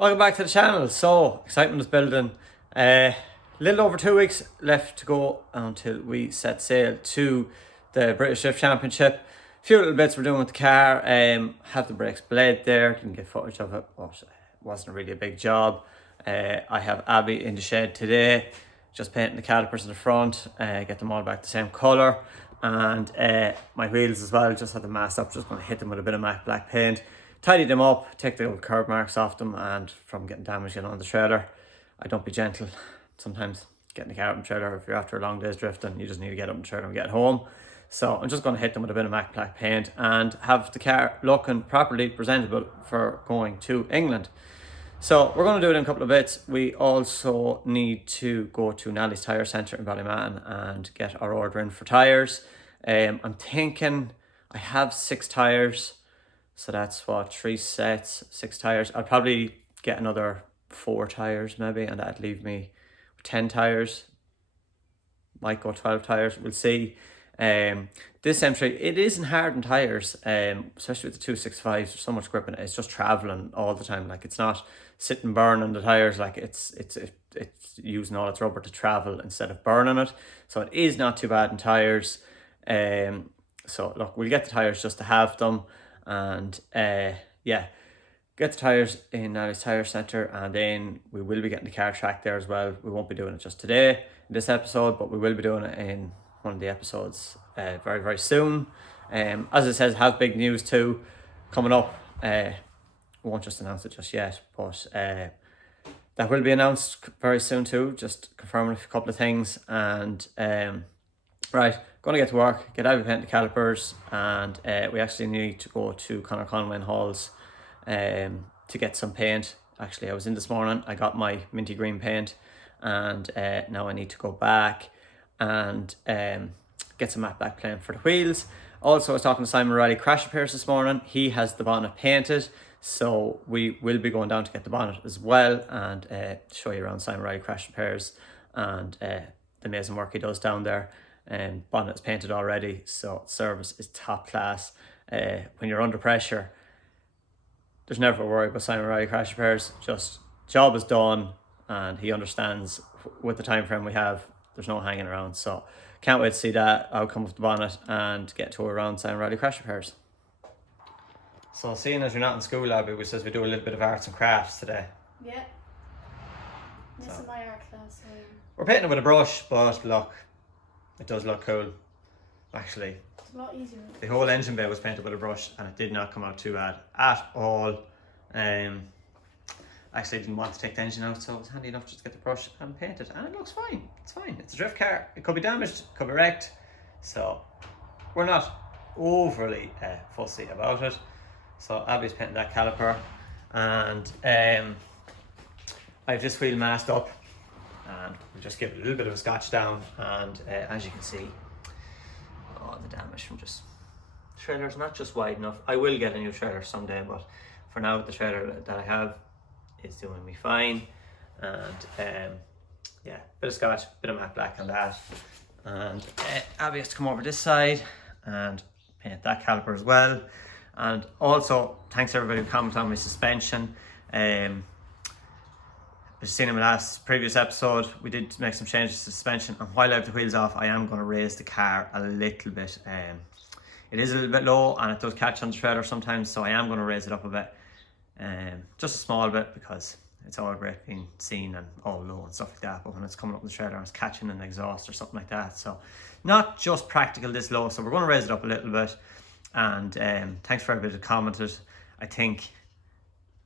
Welcome back to the channel. So, excitement is building. Little over 2 weeks left to go until we set sail to the British Drift Championship. A few little bits we're doing with the car. Have the brakes blade there. Didn't get footage of it, but it wasn't really a big job. I have Abby in the shed today, just painting the calipers in the front, get them all back the same colour. And my wheels as well, just had them masked up, just going to hit them with a bit of matte black paint. Tidy them up, take the old curb marks off them and from getting damaged on the trailer. I don't be gentle. Sometimes getting the car up in the trailer, if you're after a long day's drifting, you just need to get up in the trailer and get home. So I'm just going to hit them with a bit of matte black paint and have the car looking properly presentable for going to England. So we're going to do it in a couple of bits. We also need to go to Nally's Tyre Centre in Ballyman and get our order in for tyres. I'm thinking I have 6 tyres. So that's what, 3 sets, 6 tyres. I'll probably get another 4 tyres maybe, and that'd leave me 10 tyres. Might go 12 tyres, we'll see. This M3, it isn't hard on tyres, especially with the 265s. There's so much grip in it. It's just travelling all the time. Like, it's not sitting burning the tyres. Like, it's using all its rubber to travel instead of burning it. So it is not too bad in tyres. So look, we'll get the tyres just to have them. And yeah, get the tyres in Nally's Tyre Centre, and then we will be getting the car track there as well. We won't be doing it just today in this episode, but we will be doing it in one of the episodes very, very soon. As it says, have big news too coming up. We won't just announce it just yet, but that will be announced very soon too, just confirming a couple of things. And right, going to get to work, get out of paint the calipers, and we actually need to go to Conor Conway and Hall's to get some paint. Actually, I was in this morning, I got my minty green paint, and now I need to go back and get some matte black paint for the wheels. Also, I was talking to Simon Reilly crash repairs this morning. He has the bonnet painted, so we will be going down to get the bonnet as well and show you around Simon Reilly crash repairs and the amazing work he does down there. Bonnet is painted already, so service is top class. When you're under pressure, there's never a worry about Simon Reilly crash repairs. Just job is done, and he understands with the time frame we have, there's no hanging around. So can't wait to see that outcome of the bonnet and get to around Simon Reilly crash repairs. So seeing as you're not in school, Abby, we says we do a little bit of arts and crafts today. Yeah. This is my art class. We're painting it with a brush, but look, it does look cool. Actually, it's a lot easier. The whole engine bay was painted with a brush and it did not come out too bad at all. Actually, I didn't want to take the engine out, so it was handy enough just to get the brush and paint it, and it looks fine. It's fine. It's a drift car. It could be damaged, it could be wrecked, so we're not overly fussy about it. So Abby's painting that caliper, and I've this wheel masked up, and we just give it a little bit of a scotch down, and as you can see, the damage from just trailer's not just wide enough. I will get a new trailer someday, but for now the trailer that I have is doing me fine. And yeah, bit of scotch, bit of matte black on that, and Abby has to come over this side and paint that caliper as well. And also thanks to everybody who commented on my suspension. As you've seen in my previous episode, we did make some changes to suspension, and while I have the wheels off, I am going to raise the car a little bit. It is a little bit low and it does catch on the trailer sometimes, so I am going to raise it up a bit, just a small bit, because it's all great being seen and all low and stuff like that, but when it's coming up the trailer and it's catching an exhaust or something like that, so not just practical this low. So we're going to raise it up a little bit. And thanks for everybody who commented. I think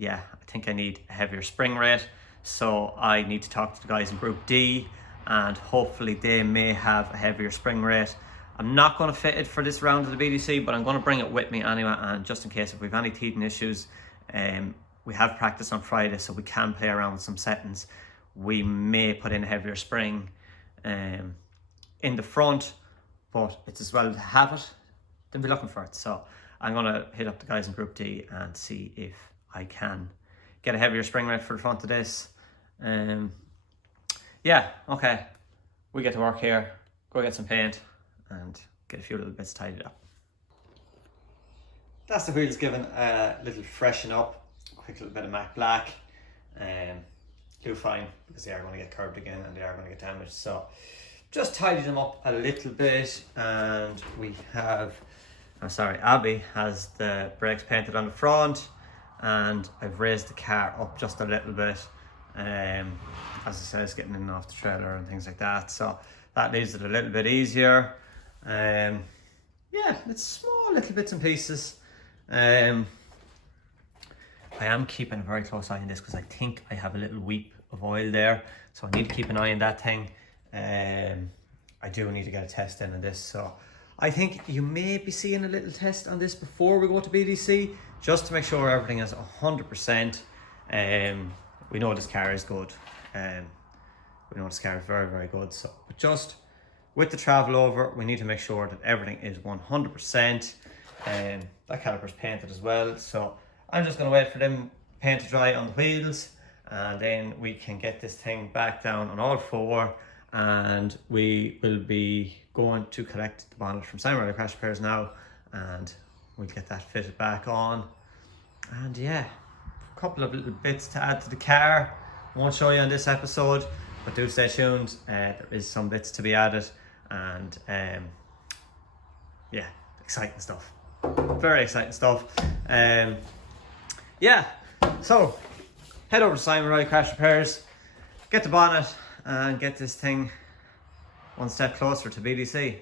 I need a heavier spring rate. So I need to talk to the guys in Group D, and hopefully they may have a heavier spring rate. I'm not going to fit it for this round of the BDC, but I'm going to bring it with me anyway, and just in case if we've any teething issues, we have practice on Friday, so we can play around with some settings. We may put in a heavier spring in the front, but it's as well to have it than be looking for it. So I'm going to hit up the guys in Group D and see if I can get a heavier spring rate for the front of this. Yeah, okay, we get to work here, go get some paint and get a few little bits tidied up. That's the wheels given a little freshen up, quick little bit of matte black, do fine, because they are going to get curbed again and they are going to get damaged. So just tidy them up a little bit, and we have, Abby has the brakes painted on the front, and I've raised the car up just a little bit, as I said, getting in and off the trailer and things like that, so that leaves it a little bit easier. Yeah, it's small little bits and pieces. I am keeping a very close eye on this, because I think I have a little weep of oil there, so I need to keep an eye on that thing. I do need to get a test in on this, so I think you may be seeing a little test on this before we go to BDC, just to make sure everything is 100%. We know this car is good. We know this car is very, very good. So, but just with the travel over, we need to make sure that everything is 100%. That caliper's painted as well, so I'm just going to wait for them paint to dry on the wheels, and then we can get this thing back down on all four, and we will be going to collect the bonnet from Simon Reilly Crash Repairs now, and we'll get that fitted back on. And yeah, a couple of little bits to add to the car. Won't show you on this episode, but do stay tuned. There is some bits to be added, and yeah, exciting stuff. Very exciting stuff. Yeah, so head over to Simon Reilly Crash Repairs, get the bonnet, and get this thing one step closer to BDC.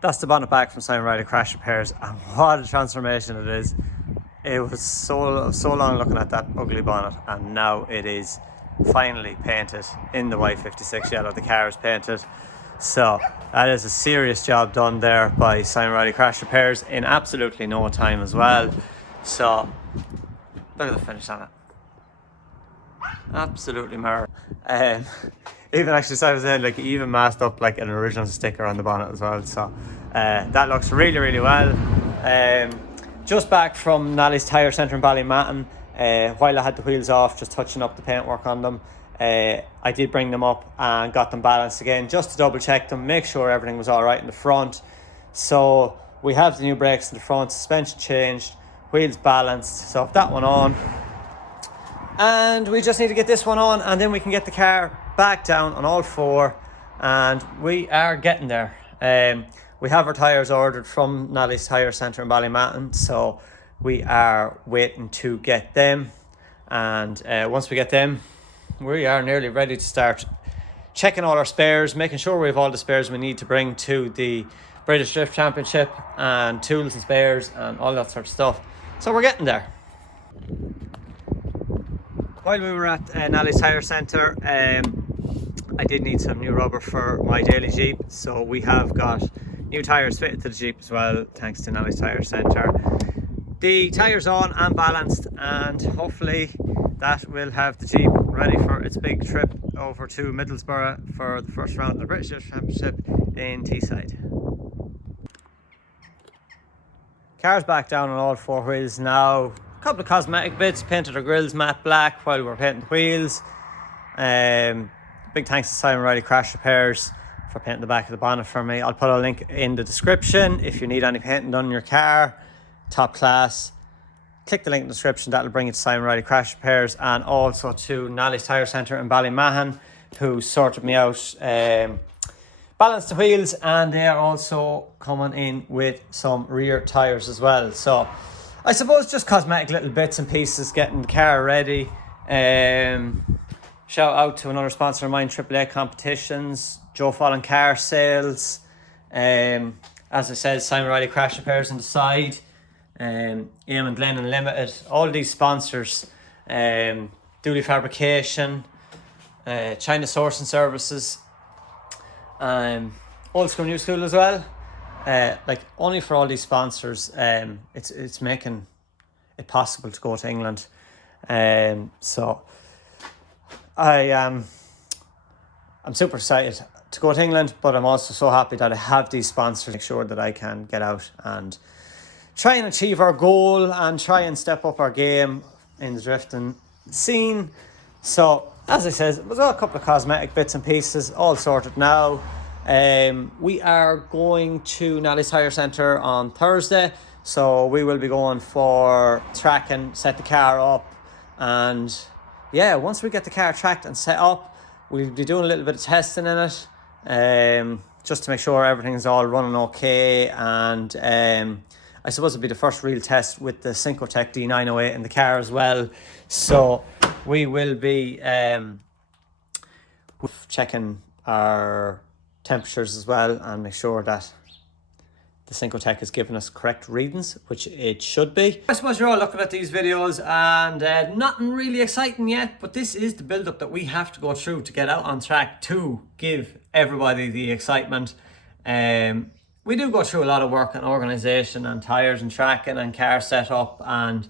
That's the bonnet back from Simon Reilly Crash Repairs, and what a transformation it is. It was so long looking at that ugly bonnet, and now it is finally painted in the E46 yellow. The car is painted, so that is a serious job done there by Simon Reilly Crash Repairs in absolutely no time as well. So look at the finish on it, absolutely marvelous. Even actually, so I was saying, like, even masked up like an original sticker on the bonnet as well, so that looks really, really well. Just back from Nally's Tyre Centre in Ballymatton, while I had the wheels off, just touching up the paintwork on them, I did bring them up and got them balanced again, just to double check them, make sure everything was all right in the front. So we have the new brakes in the front, suspension changed, wheels balanced, so that one on, and we just need to get this one on, and then we can get the car back down on all four, and we are getting there. We have our tyres ordered from Nally's Tyre Centre in Ballymatton, so we are waiting to get them, and once we get them, we are nearly ready to start checking all our spares, making sure we have all the spares we need to bring to the British Drift Championship, and tools and spares and all that sort of stuff. So we're getting there. While we were at Nally's Tyre Centre, I did need some new rubber for my daily Jeep, so we have got new tyres fitted to the Jeep as well, thanks to Nally's Tyre Centre. The tyres on and balanced, and hopefully that will have the Jeep ready for its big trip over to Middlesbrough for the first round of the British Drift Championship in Teesside. Car's back down on all four wheels now. A couple of cosmetic bits, painted our grills matte black while we were painting the wheels. Big thanks to Simon Reilly Crash Repairs for painting the back of the bonnet for me. I'll put a link in the description if you need any painting done on your car. Top class. Click the link in the description, that'll bring you to Simon Reilly Crash Repairs, and also to Nally's Tyre Centre in Ballymahan, who sorted me out, balanced the wheels, and they are also coming in with some rear tyres as well. So I suppose just cosmetic little bits and pieces, getting the car ready. Shout out to another sponsor of mine, AAA Competitions, Joe Fallon Car Sales. As I said, Simon Reilly Crash Repairs on the side. Eamon Glennon Limited, all these sponsors, Dooley Fabrication, China Sourcing Services, Old School New School as well. Like, only for all these sponsors, it's making it possible to go to England. So I'm super excited to go to England, but I'm also so happy that I have these sponsors to make sure that I can get out and try and achieve our goal and try and step up our game in the drifting scene. So, as I said, it was a couple of cosmetic bits and pieces, all sorted now. We are going to Nally's Tyre Centre on Thursday, so we will be going for tracking, set the car up, And yeah, once we get the car tracked and set up, we'll be doing a little bit of testing in it, just to make sure everything's all running okay. And I suppose it'll be the first real test with the Syncotech D908 in the car as well. So we will be checking our temperatures as well and make sure that the Syncotech is giving us correct readings, which it should be. I suppose you're all looking at these videos and nothing really exciting yet, but this is the build-up that we have to go through to get out on track to give everybody the excitement. We do go through a lot of work and organisation and tyres and tracking and car setup and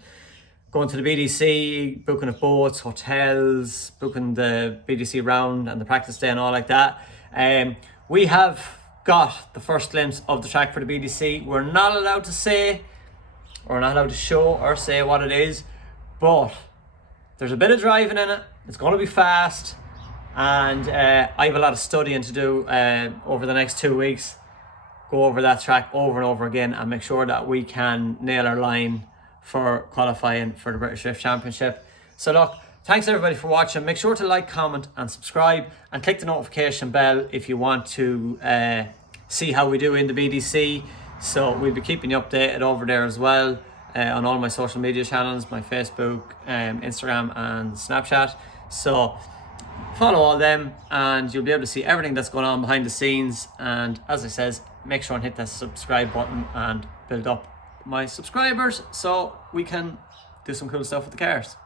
going to the BDC, booking of boats, hotels, booking the BDC round and the practice day and all like that. We have got the first glimpse of the track for the BDC. We're not allowed to say, or not allowed to show or say what it is, but there's a bit of driving in it. It's going to be fast, and I have a lot of studying to do over the next 2 weeks. Go over that track over and over again and make sure that we can nail our line for qualifying for the British Drift Championship. So look, thanks everybody for watching. Make sure to like, comment and subscribe, and click the notification bell if you want to see how we do in the BDC. So we'll be keeping you updated over there as well, on all my social media channels, my Facebook, Instagram and Snapchat. So follow all them and you'll be able to see everything that's going on behind the scenes. And as I says, make sure and hit that subscribe button and build up my subscribers so we can do some cool stuff with the cars.